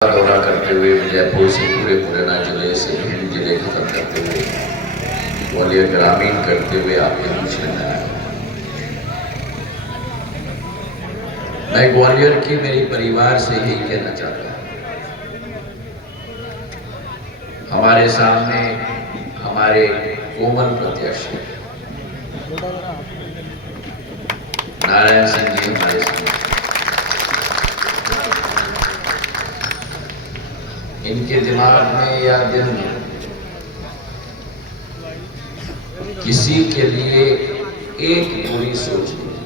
दौरा करते हुए जयपुर से पूरे मुरैना जिले से भिंड जिले खत्म करते हुए ग्वालियर ग्रामीण करते हुए आपके बीच में आया। मैं ग्वालियर की मेरी परिवार से यही कहना चाहता हूँ, हमारे सामने हमारे कोमल प्रत्याशी नारायण सिंह जी हमारे सामने। इनके दिमाग में या दिल में किसी के लिए एक बुरी सोच नहीं,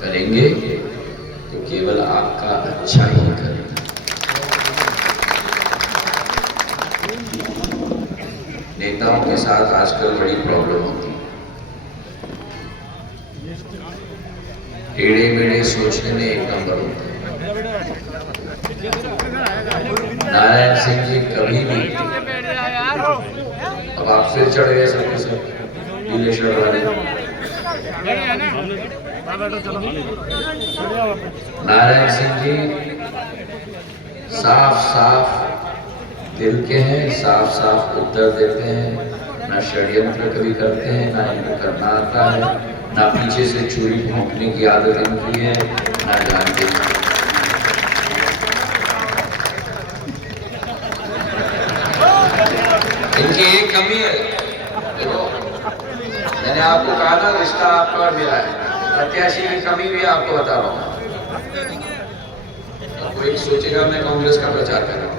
करेंगे तो केवल आपका अच्छा ही करेंगे। नेताओं के साथ आजकल बड़ी प्रॉब्लम होती है, टेढ़े मेढ़े सोचने में एक नंबर होता है। नारायण सिंह जी कभी भी, अब आप फिर चढ़ गए सबके सब नीले शर्ट वाले। नारायण सिंह जी साफ साफ दिल के हैं, साफ साफ उत्तर देते हैं, ना षड्यंत्र कभी करते हैं, ना इनको करना आता है, ना पीछे से चोरी भोंकने की आदत इनकी है, ना जानते हैं। इनकी एक कमी है, देखो मैंने आपको कहा ना रिश्ता आपका और मेरा है, प्रत्याशी की कमी भी आपको बता रहा हूँ। कोई सोचेगा मैं कांग्रेस का प्रचार कर रहा हूँ।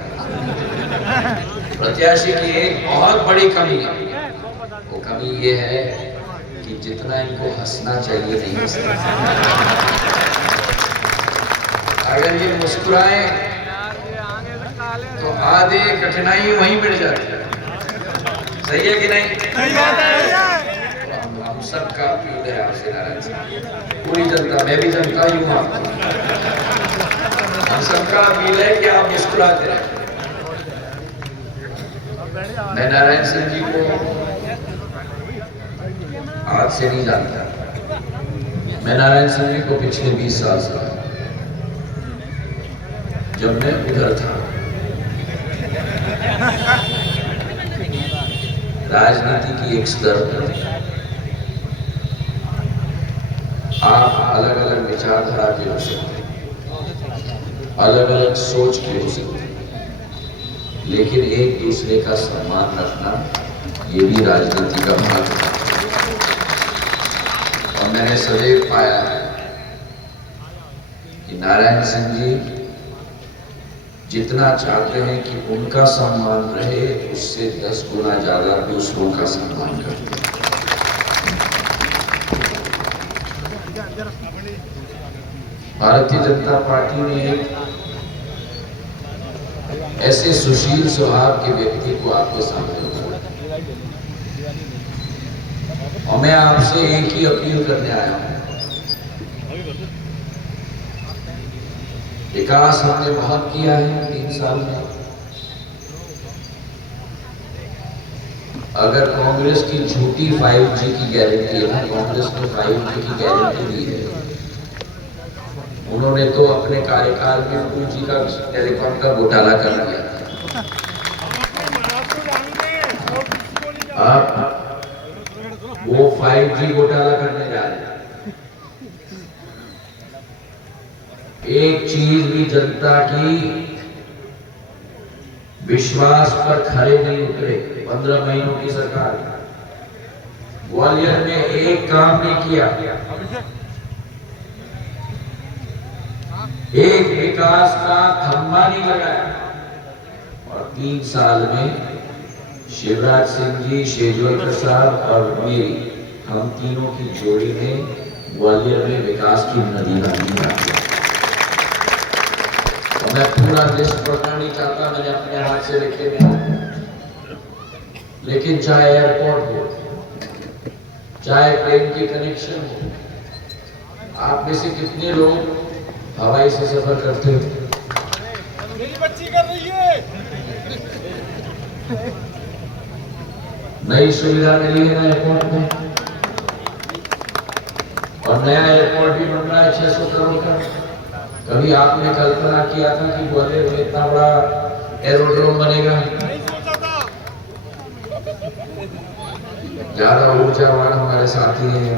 प्रत्याशी की एक बहुत बड़ी कमी है, वो कमी ये है कि जितना इनको हंसना चाहिए नहीं हंसते। अगर ये मुस्कुराए तो आधे कठिनाई वहीं मिट जाती है। सही है कि नहीं? सही बात है। हम सबका अपील है आपसे नारायण सिंह, पूरी जनता, मैं भी जनता ही हूँ, हम सबका अपील है कि आप मुस्कुराते रहें। मैं नारायण सिंह जी को आज से नहीं जानता, मैं नारायण सिंह जी को पिछले 20 साल से, जब मैं उधर था राजनीति की एक स्तर पर आप अलग अलग विचारधारा के हो सकते, अलग अलग सोच के हो सकते, लेकिन एक दूसरे का सम्मान रखना ये भी राजनीति का भाग है। और मैंने सदैव पाया है कि नारायण सिंह जी जितना चाहते हैं कि उनका सम्मान रहे, उससे 10 गुना ज्यादा दूसरों का सम्मान करते हैं। भारतीय जनता पार्टी ने एक ऐसे सुशील स्वभाव के व्यक्ति को आपके सामने रखा, और मैं आपसे एक ही अपील करने आया हूं। विकास हमने बहुत किया है 3 साल में। अगर कांग्रेस की झूठी 5G की गारंटी है ना, कांग्रेस ने 5G की गारंटी दी है, उन्होंने तो अपने कार्यकाल में 2G का टेलीकॉम का घोटाला कर दिया था। आप वो 5G घोटाला करने जा रहे हैं। एक चीज भी जनता की विश्वास पर खरे नहीं उतरे। 15 महीनों की सरकार, ग्वालियर में एक काम नहीं किया, एक विकास का खंभा नहीं लगाया, और 3 साल में शिवराज सिंह जी, शेजवलकर साहब और मेरी, हम तीनों की जोड़ी ने ग्वालियर में विकास की नदी बना। मैं पूरा लिस्ट पढ़ना नहीं चाहता, मैंने अपने हाथ से लिखे नहीं, लेकिन चाहे एयरपोर्ट हो, चाहे ट्रेन की कनेक्शन हो, आप में से कितने लोग हवाई से सफर करते हो? मेरी बच्ची कर रही है। नई सुविधा मिली है ना एयरपोर्ट में, और नया एयरपोर्ट भी बन रहा है 600 करोड़ का। कभी आपने कल्पना किया था कि ग्वालियर में इतना बड़ा एरोड्रोम बनेगा? ज्यादा ऊर्जावान हमारे साथी हैं,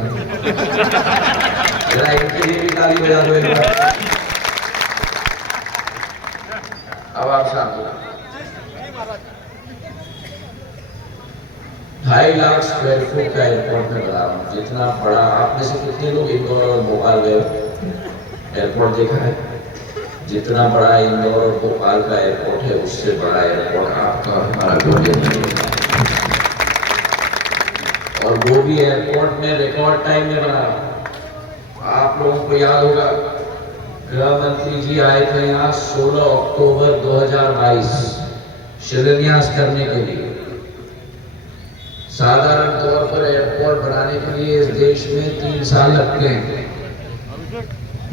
जरा इनके लिए भी ताली बजा दो एक बार। अब आप साथ 2.5 लाख स्क्वायर फुट का एयरपोर्ट में बना रहा हूँ। जितना बड़ा, आप में से कितने लोग इंदौर और भोपाल गए एयरपोर्ट देखा है? जितना बड़ा इंदौर और भोपाल का एयरपोर्ट है, उससे बड़ा एयरपोर्ट आपका और हमारा ग्वालियर में है। और वो भी एयरपोर्ट में रिकॉर्ड टाइम में बना रहा हूँ। आप लोगों को याद होगा, गृह मंत्री जी आए थे यहाँ 16 अक्टूबर 2022 शिलान्यास करने के लिए। साधारण तौर पर एयरपोर्ट बनाने के लिए इस देश में 3 साल लगते हैं।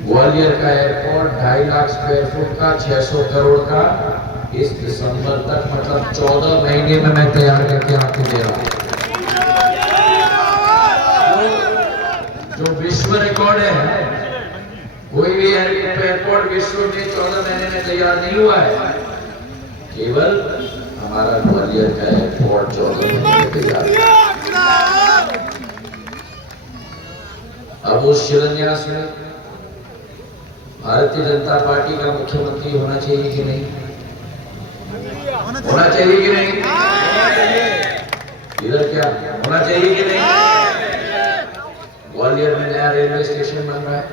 ग्वालियर का एयरपोर्ट 2.5 लाख स्क्वायर फुट का 600 करोड़ का इस दिसंबर तक, मतलब 14 महीने में मैं तैयार करके आपको दे रहा हूँ। जो विश्व रिकॉर्ड है, कोई भी एयरपोर्ट विश्व में 14 महीने में तैयार नहीं हुआ है। केवल हमारा ग्वालियर का एयरपोर्ट 14 महीने में तैयार हुआ। अब उस शिलान्यास में भारतीय जनता पार्टी का मुख्यमंत्री होना चाहिए कि नहीं? होना चाहिए कि नहीं? इधर क्या होना चाहिए कि नहीं? ग्वालियर में नया रेलवे स्टेशन बन रहा है,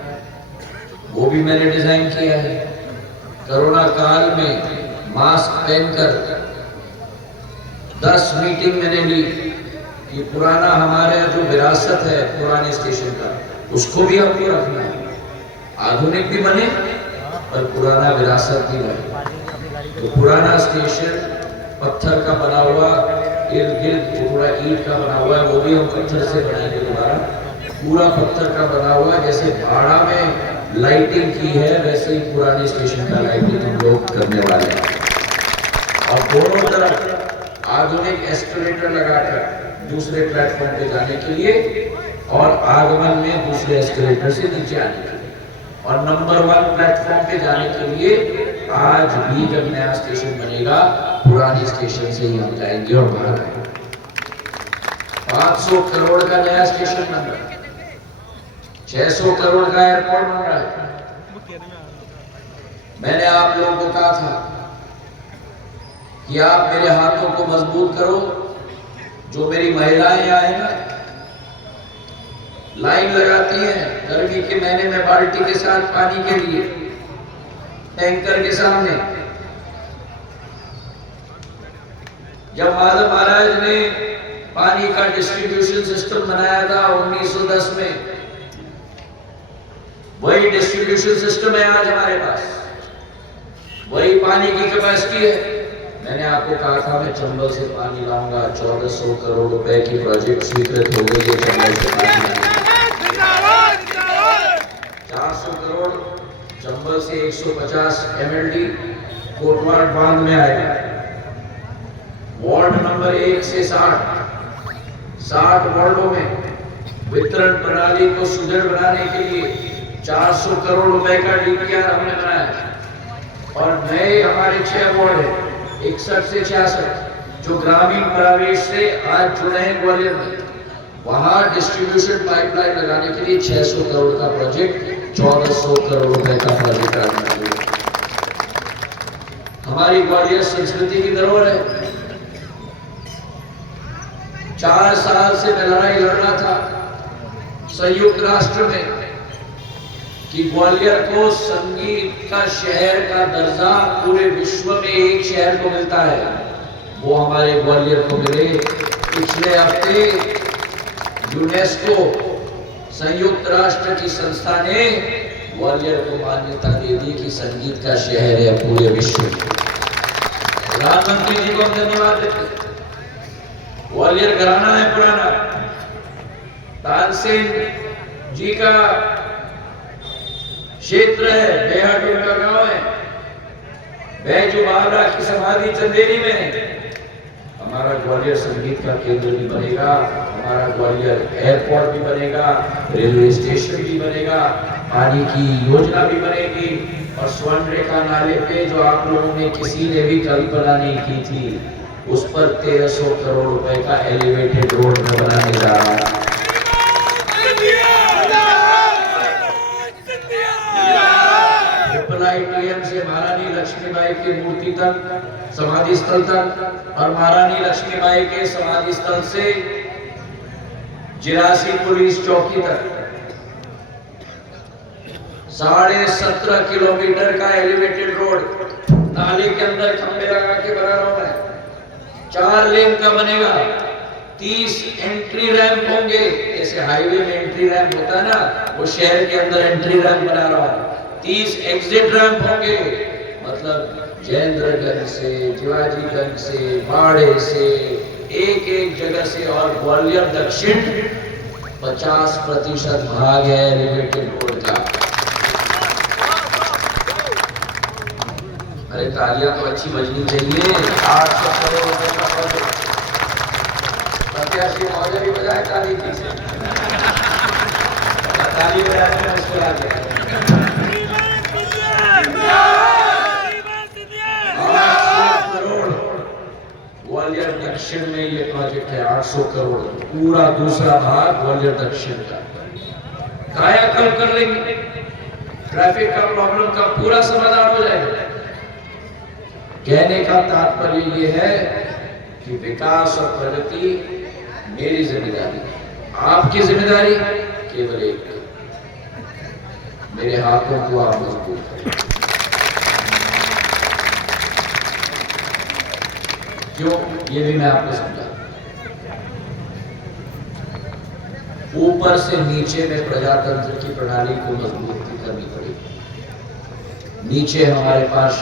वो भी मैंने डिजाइन किया है। कोरोना काल में मास्क पहनकर 10 मीटिंग मैंने ली कि पुराना हमारे जो विरासत है पुराने स्टेशन का, उसको भी हमको रखना है। आधुनिक भी बने और पुराना विरासत भी बने। तो पुराना स्टेशन पत्थर का बना हुआ, इर्द गिर्द थोड़ा ईंट का बना हुआ है, वो भी हम पत्थर से बनाएंगे दोबारा। पूरा पत्थर का बना हुआ, जैसे भाड़ा में लाइटिंग की है वैसे ही पुराने स्टेशन का लाइटिंग हम लोग करने वाले हैं। और दोनों तरफ आधुनिक एस्केलेटर लगाकर दूसरे प्लेटफॉर्म पे जाने के लिए और आगमन में दूसरे एस्केलेटर से नीचे आने के लिए, और नंबर 1 प्लेटफॉर्म पे जाने के लिए आज भी जब नया स्टेशन बनेगा पुराने स्टेशन से ही हम जाएंगे और बाहर आएंगे। 500 करोड़ का नया स्टेशन बन रहा है, 600 करोड़ का एयरपोर्ट बन रहा है। मैंने आप लोगों को कहा था कि आप मेरे हाथों को मजबूत करो। जो मेरी महिलाएं आए ना, लाइन लगाती हैं गर्मी के महीने में बाल्टी के साथ पानी के लिए टैंकर के सामने। जब माधव महाराज ने पानी का डिस्ट्रीब्यूशन सिस्टम बनाया था 1910 में, वही डिस्ट्रीब्यूशन सिस्टम है आज हमारे पास, वही पानी की कैपेसिटी है। मैंने आपको कहा था मैं चंबल से पानी लाऊंगा, 1400 करोड़ रुपए की प्रोजेक्ट स्वीकृत हो गई है चंबल से पानी। 400 करोड़ चंबल से 150 MLD कोटवाड़ बांध में आएगा। वार्ड नंबर 1 से 60 वार्डों में वितरण प्रणाली को सुदृढ़ बनाने के लिए 400 करोड़ रुपए का DPR हमने बनाया। और नए हमारे 6 वार्ड है 61 से 66 जो ग्रामीण प्रवेश से आज जुड़े हैं ग्वालियर में, वहां डिस्ट्रीब्यूशन पाइपलाइन लगाने के लिए 600 करोड़ का प्रोजेक्ट, 1400 करोड़ रुपए का प्रोजेक्ट आना चाहिए। हमारी ग्वालियर संस्कृति की धरोहर है। 4 साल से मैं लड़ाई लड़ रहा था संयुक्त राष्ट्र में कि ग्वालियर को संगीत का शहर का दर्जा पूरे विश्व में एक शहर को मिलता है, वो हमारे ग्वालियर को मिले। पिछले हफ्ते यूनेस्को संयुक्त राष्ट्र की संस्था ने ग्वालियर को मान्यता दे दी कि संगीत का शहर है पूरे विश्व में। प्रधानमंत्री जी को हम धन्यवाद देते हैं। ग्वालियर घराना है पुराना, तानसेन जी का क्षेत्र है, बेहट उनका गांव है, बैजू बावरा की समाधि चंदेरी में है। हमारा ग्वालियर संगीत का केंद्र भी बनेगा, हमारा ग्वालियर एयरपोर्ट भी बनेगा, रेलवे स्टेशन भी बनेगा, पानी की योजना भी बनेगी और स्वर्णरेखा नाले पे जो आप लोगों ने किसी ने भी कल्पना नहीं की थी, उस पर 1300 करोड़ रुपए का एलिवेटेड रोड में बनाने जा रहा है। IITM से महारानी लक्ष्मीबाई की मूर्ति तक, समाधि स्थल तक, और महारानी लक्ष्मीबाई के समाधि स्थल से जिरासी पुलिस चौकी तक 17.5 किलोमीटर का एलिवेटेड रोड नाले के अंदर खंभे लगा के बना रहा है। 4 लेन का बनेगा, 30 एंट्री रैंप होंगे, जैसे हाईवे में एंट्री रैंप होता है ना, वो शहर के अंदर एंट्री रैंप बना रहा हूं। 30 एग्जिट रैंप होंगे, मतलब जयेंद्रगंज से, शिवाजीगंज से, बाड़े से, एक जगह से, और ग्वालियर दक्षिण 50% भाग है एलिवेटेड रोड का। अरे तालियां तो अच्छी बजनी चाहिए। 800 करोड़ रुपए का प्रोजेक्ट, प्रत्याशी महोदय भी बजाए ताली की से, ताली बजाने में मुश्किल आ गया। ग्वालियर दक्षिण में ये प्रोजेक्ट है, 800 करोड़, पूरा दूसरा भाग ग्वालियर दक्षिण का कायाकल्प कर लेंगे। ट्रैफिक का प्रॉब्लम का पूरा समाधान हो जाएगा। कहने का तात्पर्य ये है कि विकास और प्रगति मेरी जिम्मेदारी, आपकी जिम्मेदारी केवल एक, मेरे हाथों को आप मजबूत करें। क्यों, ये भी मैं आपको समझा। ऊपर से नीचे में प्रजातंत्र की प्रणाली को मजबूती करनी पड़ेगी। नीचे हमारे पास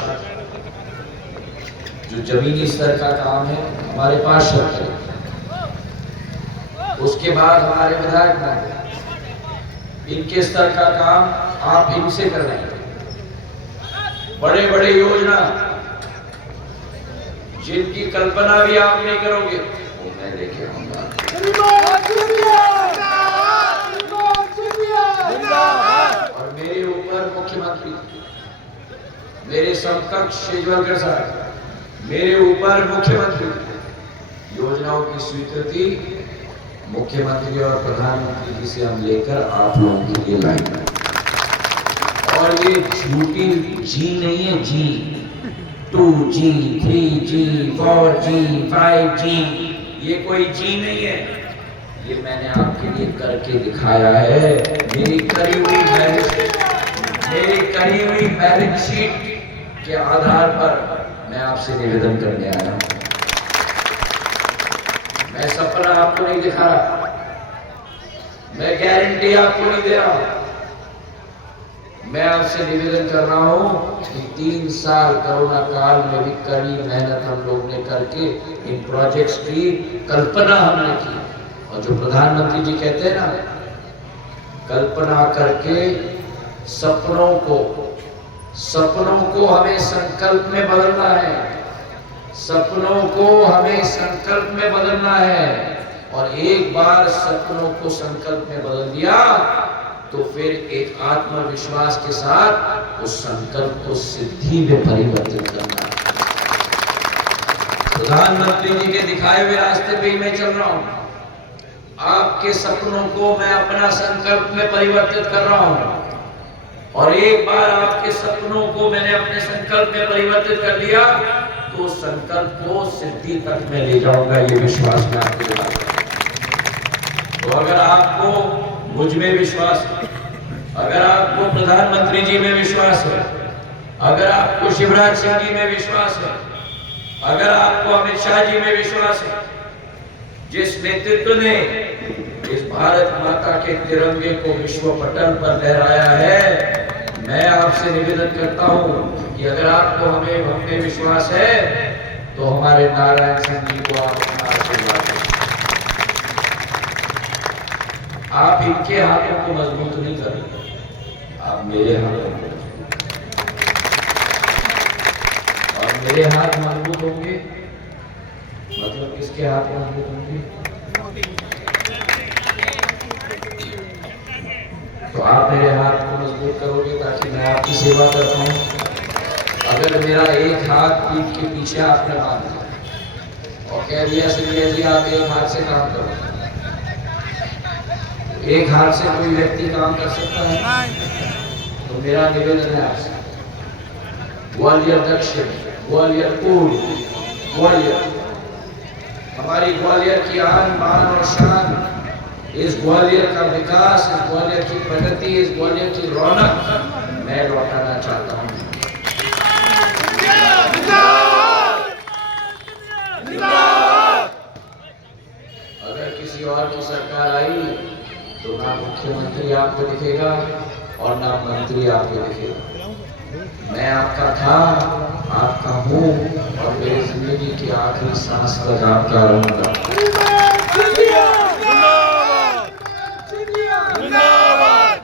जो जमीनी स्तर का काम है, हमारे पास शर्त है। उसके बाद हमारे विधायक महोदय, इनके स्तर का काम आप इनसे कर रहे हैं। बड़े बड़े योजना जिनकी कल्पना भी आप नहीं करोगे, वो मैं लेके आऊंगा। और मेरे ऊपर मुख्यमंत्री, मेरे समकक्ष शेजवलकर साहब, मेरे ऊपर मुख्यमंत्री, योजनाओं की स्वीकृति मुख्यमंत्री और प्रधानमंत्री जी से हम लेकर आप लोगों के लिए लाएंगे। और ये झूठी जी नहीं है, जी 2G, 3G, 4G, 5G, ये कोई जी नहीं है। ये मैंने आपके लिए करके दिखाया है। मेरी करी हुई बैलेंस शीट के आधार पर मैं आपसे निवेदन करने आया हूं। मैं सपना आपको नहीं दिखा रहा, मैं गारंटी आपको नहीं दे रहा हूं। मैं आपसे निवेदन कर रहा हूं कि 3 साल कोरोना काल में भी कड़ी मेहनत हम लोग ने करके इन प्रोजेक्ट्स की कल्पना हमने की। और जो प्रधानमंत्री जी कहते हैं ना, कल्पना करके सपनों को हमें संकल्प में बदलना है। सपनों को हमें संकल्प में बदलना है। और एक बार सपनों को संकल्प में बदल दिया तो फिर एक आत्मविश्वास के साथ उस संकल्प को सिद्धि में परिवर्तित करना। प्रधानमंत्री जी के दिखाए हुए रास्ते पे ही मैं चल रहा हूं। आपके सपनों को मैं अपना संकल्प में परिवर्तित कर रहा हूं। और एक बार आपके सपनों को मैंने अपने संकल्प में परिवर्तित कर लिया तो संकल्प को सिद्धि तक मैं ले जाऊंगा, ये विश्वास मैं आपके दिलाता हूं। तो अगर आपको मुझ में विश्वास है, अगर आपको प्रधानमंत्री जी में विश्वास है, अगर आपको शिवराज सिंह जी में विश्वास है, अगर आपको अमित शाह जी में विश्वास है, जिस नेतृत्व ने इस भारत माता के तिरंगे को विश्व पटल पर लहराया है, मैं आपसे निवेदन करता हूं कि अगर आपको हम में विश्वास है तो हमारे नारायण सिंह जी को आप अपना आशीर्वाद दें। आप इनके हाथों को मजबूत नहीं करेंगे, आप मेरे हाथों को, और मेरे हाथ मजबूत होंगे मतलब किसके हाथ मजबूत होंगे? तो आप मेरे हाथ को मजबूत सपोर्ट करोगे ताकि मैं आपकी सेवा कर पाऊँ। अगर मेरा एक हाथ पीठ के पीछे आपने बांध दिया और कह दिया संजय जी आप एक हाथ से काम करो, एक हाथ से कोई व्यक्ति काम कर सकता है? तो मेरा निवेदन है आपसे, ग्वालियर दक्षिण, ग्वालियर पूर्व, ग्वालियर, हमारी ग्वालियर की आन बान और शान, इस ग्वालियर का विकास, इस ग्वालियर की प्रगति, इस ग्वालियर की रौनक मैं लौटाना चाहता हूँ। अगर किसी और की सरकार आई तो ना मुख्यमंत्री आपको दिखेगा और ना मंत्री आपको दिखेगा। मैं आपका था, आपका हूँ और मेरी जिंदगी की आखिरी सांस तक आपका रहूंगा।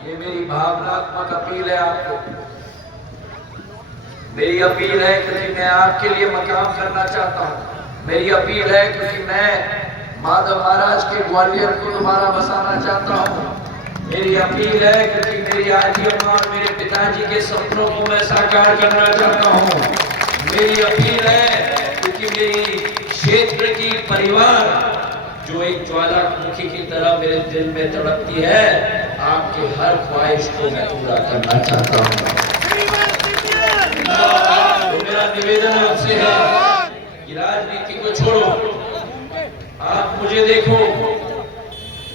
ये मेरी भावनात्मक अपील है आपको। मेरी अपील है क्योंकि मैं आपके लिए मकाम करना चाहता हूँ। मेरी अपील है क्योंकि मैं माधव महाराज के ग्वालियर को दोबारा बसाना चाहता हूँ। मेरी अपील है क्योंकि मेरी आजी अम्मा और मेरे पिताजी के सपनों को मैं साकार करना चाहता हूँ। मेरी अपील है क्योंकि मेरी क्षेत्र की परिवार जो एक ज्वालामुखी की तरह मेरे दिल में तड़पती है, आपके हर ख्वाहिश को मैं पूरा करना चाहता हूँ। तो मेरा निवेदन आपसे है कि राजनीति को छोड़ो, आप मुझे देखो,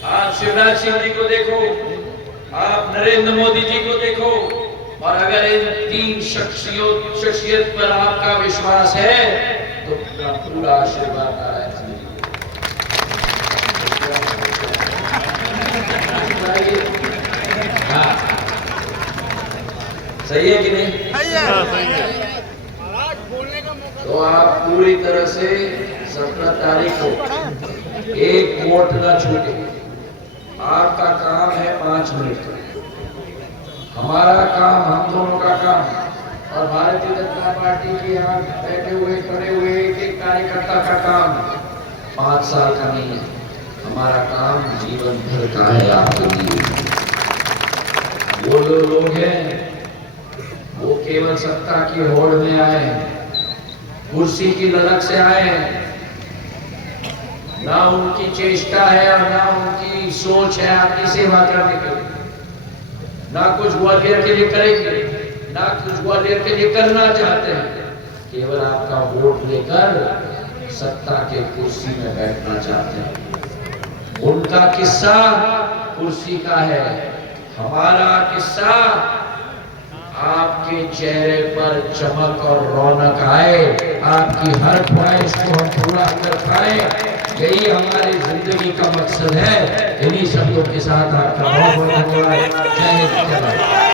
आप शिवराज सिंह जी को देखो, आप नरेंद्र मोदी जी को देखो, और अगर इन तीन शख्सियत पर आपका विश्वास है तो पूरा आशीर्वाद नारायण सिंह जी सही है कि नहीं? सही है। तो आप पूरी तरह से 17 तारीख को एक वोट न छूटे। आपका काम है 5 मिनट, हमारा काम, हम दोनों का काम और भारतीय जनता पार्टी के यहाँ बैठे हुए खड़े हुए एक एक कार्यकर्ता का काम 5 साल का नहीं है। हमारा काम जीवन भर का है आपके लिए। वो लोग हैं वो केवल सत्ता की होड़ में आए, कुर्सी की ललक से आए, ना उनकी चेष्टा है और ना उनकी सोच है आपकी सेवा करने के लिए। ना कुछ ग्वालियर के लिए करेंगे, ना कुछ ग्वालियर के लिए करना चाहते हैं, केवल आपका वोट लेकर सत्ता के कुर्सी में बैठना चाहते हैं। उनका किस्सा कुर्सी का है, हमारा किस्सा आपके चेहरे पर चमक और रौनक आए, आपकी हर ख्वाहिश को हम पूरा कर पाए, यही हमारी जिंदगी का मकसद है। इन्हीं शब्दों के साथ आपका बहुत बहुत धन्यवाद। जय हिंद।